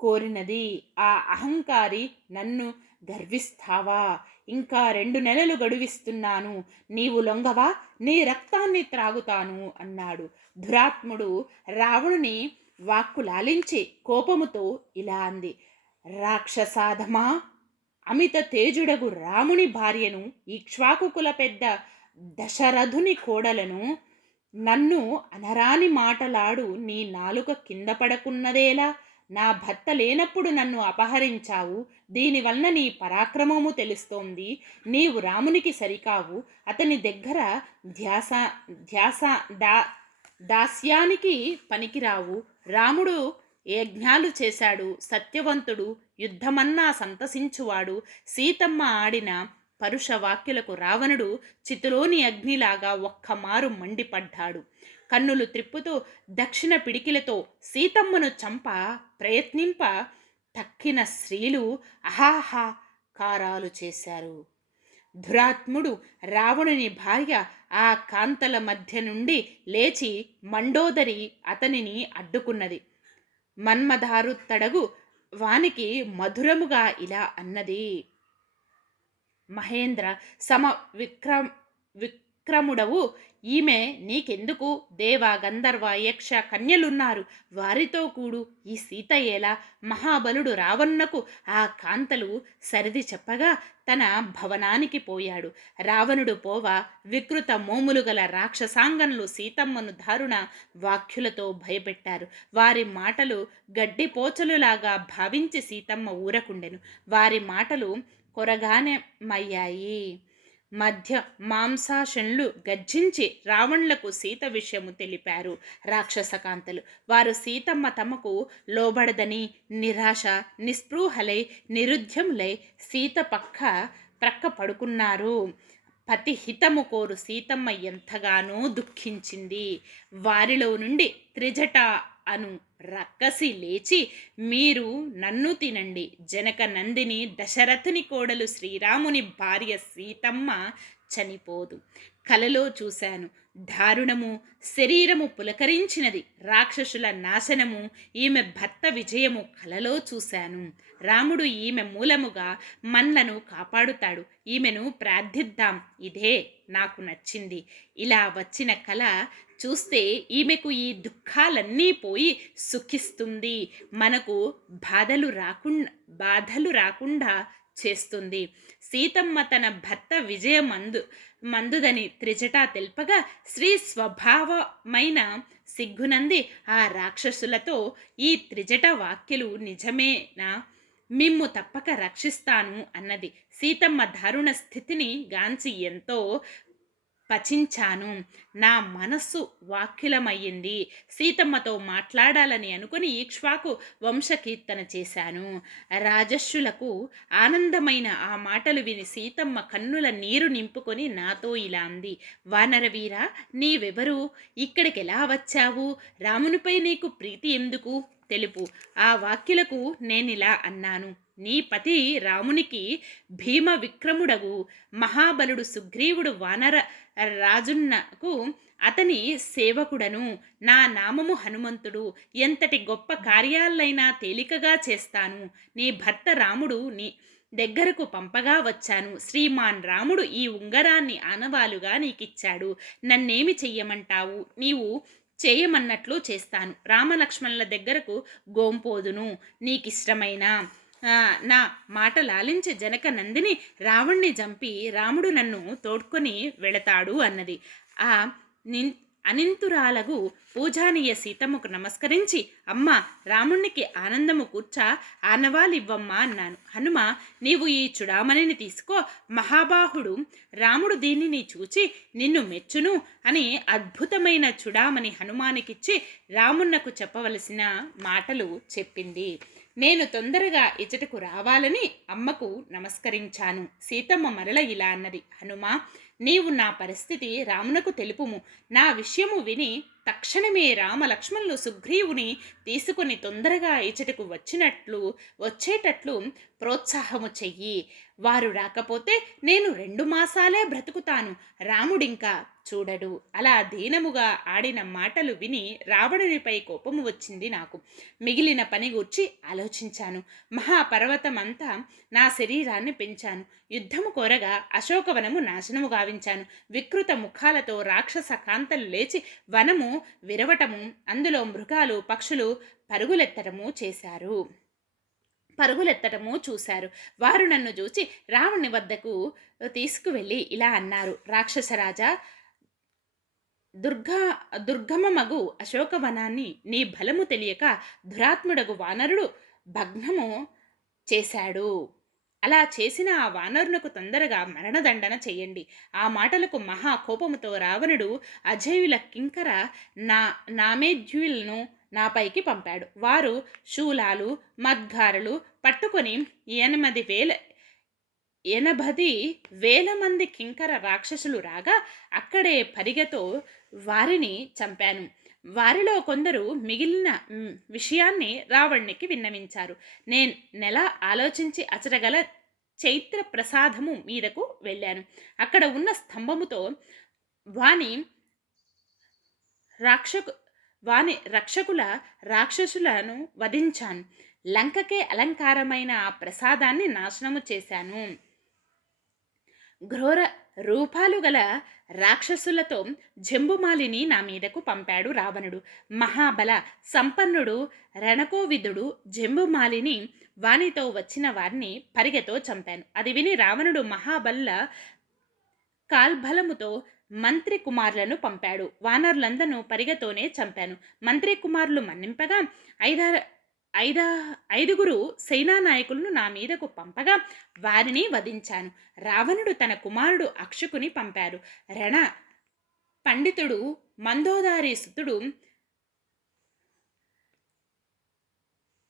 కోరినది. ఆ అహంకారి నన్ను గర్విస్తావా? ఇంకా 2 నెలలు గడువిస్తున్నాను. నీవు లొంగవా? నీ రక్తాన్ని త్రాగుతాను అన్నాడు. దురాత్ముడు రావణుని వాక్కు లాలించి కోపముతో ఇలా అంది. రాక్షసాధమా, అమిత తేజుడగు రాముని భార్యను, ఇక్ష్వాకుకుల పెద్ద దశరథుని కోడలను నన్ను అనరాని మాటలాడు నీ నాలుక కింద పడకున్నదేలా? నా భర్త లేనప్పుడు నన్ను అపహరించావు. దీనివలన నీ పరాక్రమము తెలుస్తోంది. నీవు రామునికి సరికావు. అతని దగ్గర ధ్యాస ధ్యాస దా దాస్యానికి పనికిరావు. రాముడు యజ్ఞాలు చేశాడు, సత్యవంతుడు, యుద్ధమన్నా సంతసించువాడు. సీతమ్మ ఆడిన పరుష వాక్యులకు రావణుడు చితులోని అగ్నిలాగా ఒక్కమారు మండిపడ్డాడు. కన్నులు త్రిప్పుతూ దక్షిణ పిడికిలతో సీతమ్మను చంప ప్రయత్నింప తక్కిన స్త్రీలు అహాహాకారాలు చేశారు. దురాత్ముడు రావణుని భార్య ఆ కాంతల మధ్య నుండి లేచి మండోదరి అతనిని అడ్డుకున్నది. మన్మధారు తడగు వానికి మధురముగా ఇలా అన్నది. మహేంద్ర సమ విక్రముడవు, ఈమె నీకెందుకు? దేవ గంధర్వ యక్ష కన్యలున్నారు, వారితో కూడు. ఈ సీత ఎలా? మహాబలుడు రావణునకు ఆ కాంతలు సరిది చెప్పగా తన భవనానికి పోయాడు. రావణుడు పోవ వికృత మోములు గల రాక్షసాంగనులు సీతమ్మను దారుణ వాక్యులతో భయపెట్టారు. వారి మాటలు గడ్డిపోచలులాగా భావించి సీతమ్మ ఊరకుండెను. వారి మాటలు కొరగానెమయ్యాయి. మధ్య మాంసాశనులు గర్జించి రావణులకు సీత విషయము తెలిపారు. రాక్షసకాంతలు వారు సీతమ్మ తమకు లోబడదని నిరాశ నిస్పృహలై నిరుద్యములై సీత ప్రక్క పడుకున్నారు. పతిహితము కోరు సీతమ్మ ఎంతగానో దుఃఖించింది. వారిలో నుండి త్రిజట అను రక్కసి లేచి, మీరు నన్ను తినండి. జనక నందిని దశరథుని కోడలు శ్రీరాముని భార్య సీతమ్మ చనిపోదు. కలలో చూశాను. దారుణము, శరీరము పులకరించినది. రాక్షసుల నాశనము, ఈమె భర్త విజయము కలలో చూశాను. రాముడు ఈమె మూలముగా మన్లను కాపాడుతాడు. ఈమెను ప్రార్థిద్దాం. ఇదే నాకు నచ్చింది. ఇలా వచ్చిన కళ చూస్తే ఈమెకు ఈ దుఃఖాలన్నీ పోయి సుఖిస్తుంది. మనకు బాధలు రాకుండా చేస్తుంది. సీతమ్మ తన భర్త మందుదని త్రిజట తెలుపగా స్త్రీ స్వభావమైన సిగ్గునంది ఆ రాక్షసులతో, ఈ త్రిజట వాక్యలు నిజమేనా? మిమ్ము తప్పక రక్షిస్తాను అన్నది. సీతమ్మ దారుణ స్థితిని గాంచి ఎంతో పచించాను. నా మనస్సు వాక్యులమయ్యింది. సీతమ్మతో మాట్లాడాలని అనుకుని ఇక్ష్వాకు వంశకీర్తన చేశాను. రాజర్షులకు ఆనందమైన ఆ మాటలు విని సీతమ్మ కన్నుల నీరు నింపుకొని నాతో ఇలా అంది. వానరవీర, నీవెవరు? ఇక్కడికి ఎలా వచ్చావు? రామునిపై నీకు ప్రీతి ఎందుకు? తెలుపు. ఆ వాక్యులకు నేనిలా అన్నాను. నీ పతి రామునికి భీమ విక్రముడగు మహాబలుడు సుగ్రీవుడు వానర రాజున్నకు అతని సేవకుడను. నా నామము హనుమంతుడు. ఎంతటి గొప్ప కార్యాలైనా తేలికగా చేస్తాను. నీ భర్త రాముడు నీ దగ్గరకు పంపగా వచ్చాను. శ్రీమాన్ రాముడు ఈ ఉంగరాన్ని ఆనవాలుగా నీకిచ్చాడు. నన్నేమి చెయ్యమంటావు? నీవు చేయమన్నట్లు చేస్తాను. రామలక్ష్మణుల దగ్గరకు గోంపోదును. నీకిష్టమైన నా మాట లాలించి జనక నందిని రావణ్ణి చంపి రాముడు నన్ను తోడ్కొని వెళతాడు అన్నది. ఆ అనింతురాలగు పూజానీయ సీతమ్మకు నమస్కరించి, అమ్మ, రాముణ్ణికి ఆనందము కూర్చా ఆనవాలివ్వమ్మా అన్నాను. హనుమ, నీవు ఈ చుడామణిని తీసుకో. మహాబాహుడు రాముడు దీనిని చూచి నిన్ను మెచ్చును అని అద్భుతమైన చుడామణి హనుమానికిచ్చి రామున్నకు చెప్పవలసిన మాటలు చెప్పింది. నేను తొందరగా ఇచ్చటకు రావాలని అమ్మకు నమస్కరించాను. సీతమ్మ మరల ఇలా అన్నది. హనుమా, నీవు నా పరిస్థితి రామునకు తెలుపుము. నా విషయము విని తక్షణమే రామలక్ష్మణులు సుగ్రీవుని తీసుకుని తొందరగా ఇచ్చటకు వచ్చేటట్లు ప్రోత్సాహము చెయ్యి. వారు రాకపోతే నేను 2 మాసాలే బ్రతుకుతాను. రాముడింకా చూడడు. అలా దీనముగా ఆడిన మాటలు విని రావణునిపై కోపము వచ్చింది నాకు. మిగిలిన పని గూర్చి ఆలోచించాను. మహాపర్వతమంతా నా శరీరాన్ని పెంచాను. యుద్ధము కోరగా అశోకవనము నాశనము గావించాను. వికృత ముఖాలతో రాక్షస కాంతలు లేచి వనము విరవటము, అందులో మృగాలు పక్షులు పరుగులెత్తటము చేశారు. పరుగులెత్తటము చూశారు. వారు నన్ను చూచి రావణుని వద్దకు తీసుకువెళ్ళి ఇలా అన్నారు: రాక్షసరాజా, దుర్గమమగు అశోకవనాన్ని నీ బలము తెలియక దురాత్ముడగు వానరుడు భగ్నము చేశాడు. అలా చేసిన ఆ వానరునకు తొందరగా మరణదండన చెయ్యండి. ఆ మాటలకు మహా కోపముతో రావణుడు అజేయుల కింకర నామేధ్యులను నాపైకి పంపాడు. వారు శూలాలు మద్గారలు పట్టుకొని 80,000 మంది కింకర రాక్షసులు రాగా అక్కడే పరిగెతో వారిని చంపాను. వారిలో కొందరు మిగిలిన విషయాన్ని రావణ్ణికి విన్నవించారు. నేను నెల ఆలోచించి అచటగల చైత్ర ప్రసాదము మీదకు వెళ్ళాను. అక్కడ ఉన్న స్తంభముతో వాని రక్షకుల రాక్షసులను వధించాను. లంకకే అలంకారమైన ఆ ప్రసాదాన్ని నాశనము చేశాను. ఘోర రూపాలు గల రాక్షసులతో జంబుమాలిని నా మీదకు పంపాడు రావణుడు. మహాబల సంపన్నుడు రణకోవిదుడు జంబుమాలిని వానితో వచ్చిన వారిని పరిగెతో చంపాను. అది విని రావణుడు మహాబల కాల్బలముతో మంత్రి కుమారులను పంపాడు. వానరులందరూ పరిగెతోనే చంపాను. మంత్రి కుమారులు మన్నింపగా ఐదుగురు సేనానాయకులను నా మీదకు పంపగా వారిని వధించాను. రావణుడు తన కుమారుడు అక్షకుని పంపారు. రణ పండితుడు మందోదారి సుతుడు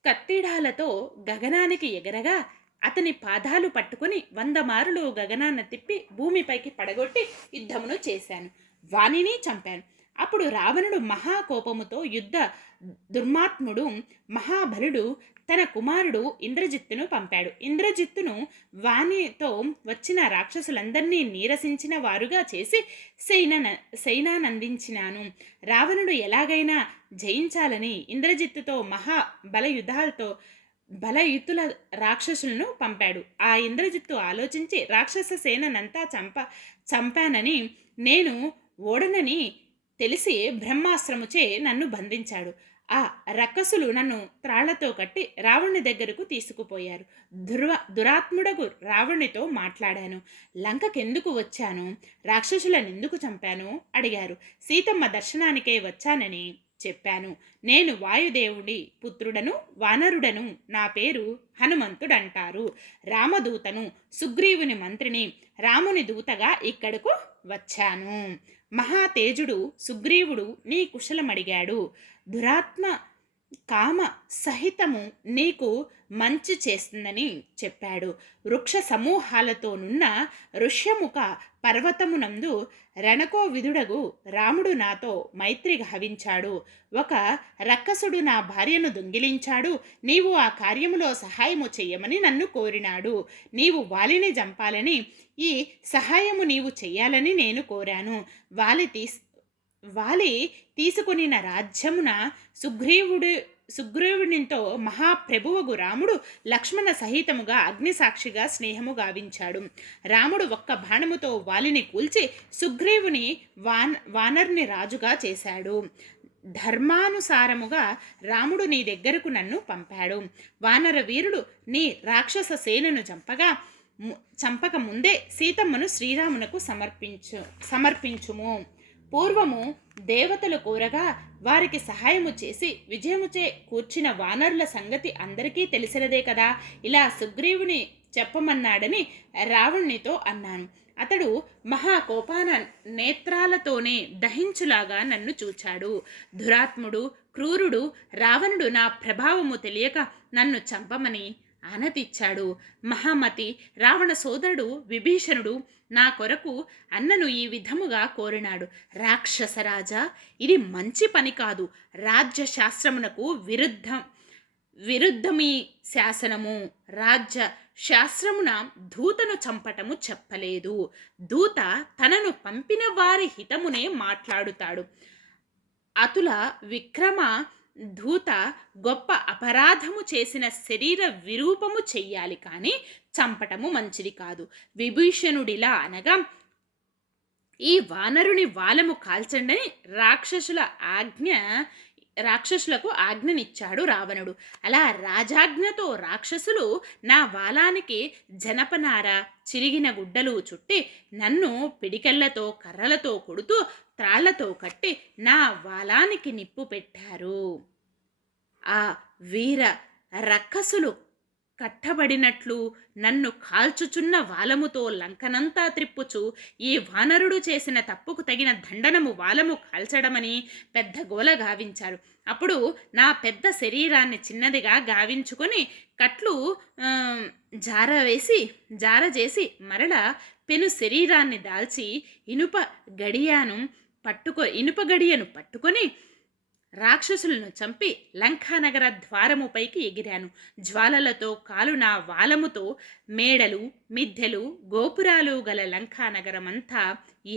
కత్తిడాలతో గగనానికి ఎగరగా అతని పాదాలు పట్టుకుని 100 మారులు గగనాన్ని తిప్పి భూమిపైకి పడగొట్టి యుద్ధమును చేశాను. వానిని చంపాను. అప్పుడు రావణుడు మహాకోపముతో యుద్ధ దుర్మాత్ముడు మహాబలుడు తన కుమారుడు ఇంద్రజిత్తును పంపాడు. ఇంద్రజిత్తును వానితో వచ్చిన రాక్షసులందరినీ నీరసించిన వారుగా చేసి సైనానందించినాను. రావణుడు ఎలాగైనా జయించాలని ఇంద్రజిత్తుతో బలయుతుల రాక్షసులను పంపాడు. ఆ ఇంద్రజిత్తు ఆలోచించి రాక్షస సేనంతా చంపానని నేను ఓడనని తెలిసి బ్రహ్మాస్త్రముచే నన్ను బంధించాడు. ఆ రక్కసులు నన్ను త్రాళ్లతో కట్టి రావణుని దగ్గరకు తీసుకుపోయారు. దురాత్ముడగు రావణునితో మాట్లాడాను. లంకకెందుకు వచ్చాను, రాక్షసులనెందుకు చంపాను అడిగారు. సీతమ్మ దర్శనానికే వచ్చానని చెప్పాను. నేను వాయుదేవుడి పుత్రుడను, వానరుడను. నా పేరు హనుమంతుడంటారు. రామదూతను, సుగ్రీవుని మంత్రిని. రాముని దూతగా ఇక్కడకు వచ్చాను. మహాతేజుడు సుగ్రీవుడు నీ కుశలమడిగాడు. దురాత్మ కామ సహితము నీకు మంచి చేస్తుందని చెప్పాడు. వృక్ష సమూహాలతోనున్న ఋష్యముఖ పర్వతమునందు రణకోవిదుడగు రాముడు నాతో మైత్రి గావించాడు. ఒక రక్కసుడు నా భార్యను దొంగిలించాడు. నీవు ఆ కార్యములో సహాయము చెయ్యమని నన్ను కోరినాడు. నీవు వాలిని చంపాలని, ఈ సహాయము నీవు చెయ్యాలని నేను కోరాను. వాలి తీసుకొనిన రాజ్యమున సుగ్రీవునితో మహాప్రభువగు రాముడు లక్ష్మణ సహితముగా అగ్నిసాక్షిగా స్నేహము గావించాడు. రాముడు ఒక్క బాణముతో వాలిని కూల్చి సుగ్రీవుని వానర్ని రాజుగా చేశాడు. ధర్మానుసారముగా రాముడు నీ దగ్గరకు నన్ను పంపాడు. వానర వీరుడు నీ రాక్షస సేనను చంపక ముందే సీతమ్మను శ్రీరామునకు సమర్పించుము. పూర్వము దేవతలు కోరగా వారికి సహాయము చేసి విజయముచే కూర్చిన వానరుల సంగతి అందరికీ తెలిసినదే కదా. ఇలా సుగ్రీవుని చెప్పమన్నాడని రావణునితో అన్నాను. అతడు మహాకోపాన నేత్రాలతోనే దహించులాగా నన్ను చూచాడు. దురాత్ముడు క్రూరుడు రావణుడు నా ప్రభావము తెలియక నన్ను చంపమని ఆనతిచ్చాడు. మహామతి రావణ సోదరుడు విభీషణుడు నా కొరకు అన్నను ఈ విధముగా కోరినాడు. రాక్షసరాజా, ఇది మంచి పని కాదు. రాజ్య శాస్త్రమునకు విరుద్ధమీ శాసనము. రాజ్య శాస్త్రమున దూతను చంపటము చెప్పలేదు. దూత తనను పంపిన వారి హితమునే మాట్లాడుతాడు. అతుల విక్రమ దూత గొప్ప అపరాధము చేసిన శరీర విరూపము చెయ్యాలి, కానీ చంపటము మంచిది కాదు. విభీషణుడిలా అనగా ఈ వానరుని వాలము కాల్చండని రాక్షసుల ఆజ్ఞ రాక్షసులకు ఆజ్ఞనిచ్చాడు రావణుడు. అలా రాజాజ్ఞతో రాక్షసులు నా వాలానికి జనపనార, చిరిగిన గుడ్డలు చుట్టి నన్ను పిడికెళ్లతో కర్రలతో కొడుతూ త్రాళ్లతో కట్టి నా వాలానికి నిప్పు పెట్టారు. ఆ వీర రక్కసులు కట్టబడినట్లు నన్ను కాల్చుచున్న వాలముతో లంకనంతా త్రిప్పుచు ఈ వానరుడు చేసిన తప్పుకు తగిన దండనము వాలము కాల్చడమని పెద్ద గోల గావించారు. అప్పుడు నా పెద్ద శరీరాన్ని చిన్నదిగా గావించుకొని కట్లు జారచేసి మరల పెను శరీరాన్ని దాల్చి ఇనుప గడియను పట్టుకొని రాక్షసులను చంపి లంకానగర ద్వారముపైకి ఎగిరాను. జ్వాలలతో కాలు నా వాలముతో మేడలు, మిద్దెలు, గోపురాలు గల లంకానగరమంతా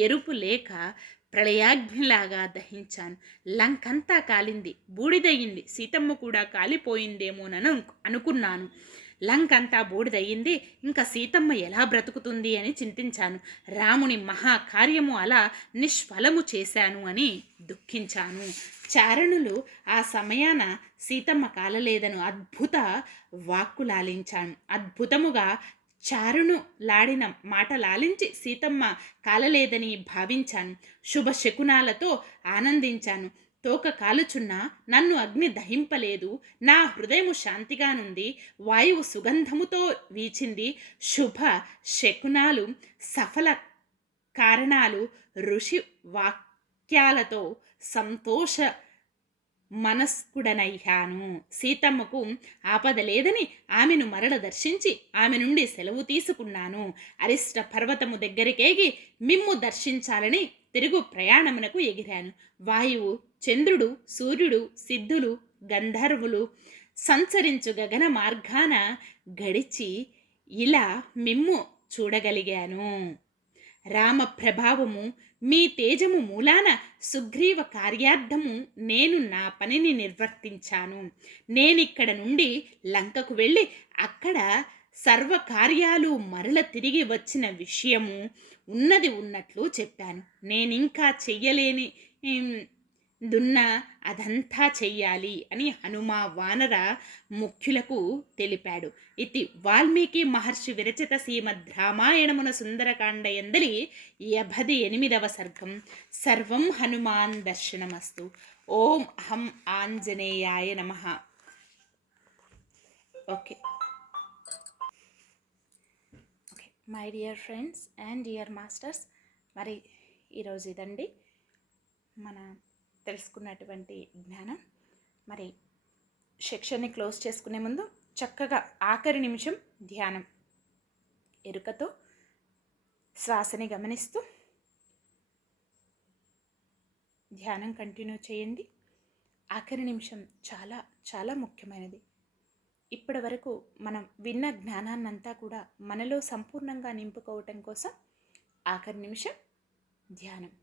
ఎరుపు లేక ప్రళయాగ్నిలాగా దహించాను. లంకంతా కాలింది, బూడిదయ్యింది. సీతమ్మ కూడా కాలిపోయిందేమోనని అనుకున్నాను. లంకంతా బూడిదయ్యింది. ఇంకా సీతమ్మ ఎలా బ్రతుకుతుంది అని చింతించాను. రాముని మహాకార్యము అలా నిష్ఫలము చేశాను అని దుఃఖించాను. చారణులు ఆ సమయాన సీతమ్మ కాలలేదను అద్భుత వాక్కులాలించాను. అద్భుతముగా చారును లాడిన మాట లాలించి సీతమ్మ కాలలేదని భావించాను. శుభ శకునాలతో ఆనందించాను. తోక కాలుచున్నా నన్ను అగ్ని దహింపలేదు. నా హృదయము శాంతిగానుంది. వాయువు సుగంధముతో వీచింది. శుభ శకునాలు, సఫల కారణాలు, ఋషి వాక్యాలతో సంతోష మనస్కుడనయ్యాను. సీతమ్మకు ఆపద లేదని ఆమెను మరల దర్శించి ఆమె నుండి సెలవు తీసుకున్నాను. అరిష్ట పర్వతము దగ్గరికేగి మిమ్ము దర్శించాలని తిరుగు ప్రయాణమునకు ఎగిరాను. వాయువు, చంద్రుడు, సూర్యుడు, సిద్ధులు, గంధర్వులు సంచరించు గగన మార్గాన గడిచి ఇలా మిమ్ము చూడగలిగాను. రామ ప్రభావము, మీ తేజము మూలాన సుగ్రీవ కార్యార్థము నేను నా పనిని నిర్వర్తించాను. నేనిక్కడ నుండి లంకకు వెళ్ళి అక్కడ సర్వకార్యాలు మరల తిరిగి వచ్చిన విషయము ఉన్నది ఉన్నట్లు చెప్పాను. నేనింకా చెయ్యలేని అదంతా చెయ్యాలి అని హనుమ వానర ముఖ్యులకు తెలిపాడు. ఇది వాల్మీకి మహర్షి విరచిత శ్రీమద్ రామాయణమున సుందరకాండ ఎందలి 78వ సర్గం. సర్వం హనుమాన్ దర్శనమస్తు. ఓం అహం ఆంజనేయాయ నమః. Okay my dear friends and dear masters, మరి ఈరోజు ఇదండి మన తెలుసుకున్నటువంటి జ్ఞానం. మరి సెక్షన్ని క్లోజ్ చేసుకునే ముందు చక్కగా ఆఖరి నిమిషం ధ్యానం, ఎరుకతో శ్వాసని గమనిస్తూ ధ్యానం కంటిన్యూ చేయండి. ఆఖరి నిమిషం చాలా చాలా ముఖ్యమైనది. ఇప్పటి వరకు మనం విన్న జ్ఞానాన్నంతా కూడా మనలో సంపూర్ణంగా నింపుకోవటం కోసం ఆఖరి నిమిషం ధ్యానం.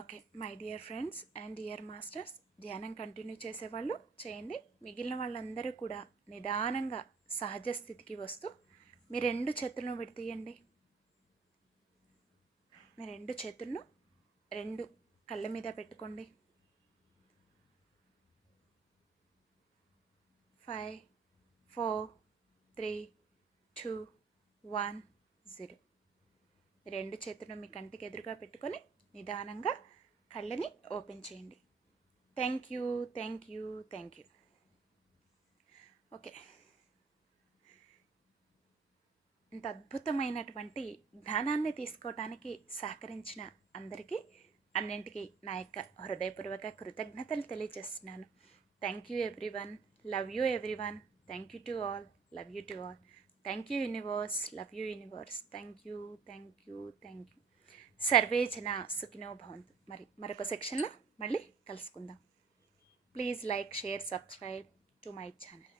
Okay my dear friends and dear masters, ధ్యానం కంటిన్యూ చేసేవాళ్ళు చేయండి. మిగిలిన వాళ్ళందరూ కూడా నిదానంగా సహజ స్థితికి వస్తూ మీ రెండు చేతులను విడతీయండి. మీ రెండు చేతులను రెండు కళ్ళ మీద పెట్టుకోండి. 5 4 3 2 1 0. రెండు చేతులను మీ కంటికి ఎదురుగా పెట్టుకొని నిదానంగా కళ్ళని ఓపెన్ చేయండి. Thank you, thank you, thank you. Okay, ఇంత అద్భుతమైనటువంటి జ్ఞానాన్ని తీసుకోవటానికి సహకరించిన అందరికీ అన్నింటికీ నా యొక్క హృదయపూర్వక కృతజ్ఞతలు తెలియజేస్తున్నాను. Thank you everyone, love you everyone, thank you to all, love you to all, thank you universe, love you universe, thank you, thank you, thank you. Survey జన సుఖినో భవంతు. మరొక సెక్షన్లో మళ్ళీ కలుసుకుందాం. Please like, share, subscribe to my channel.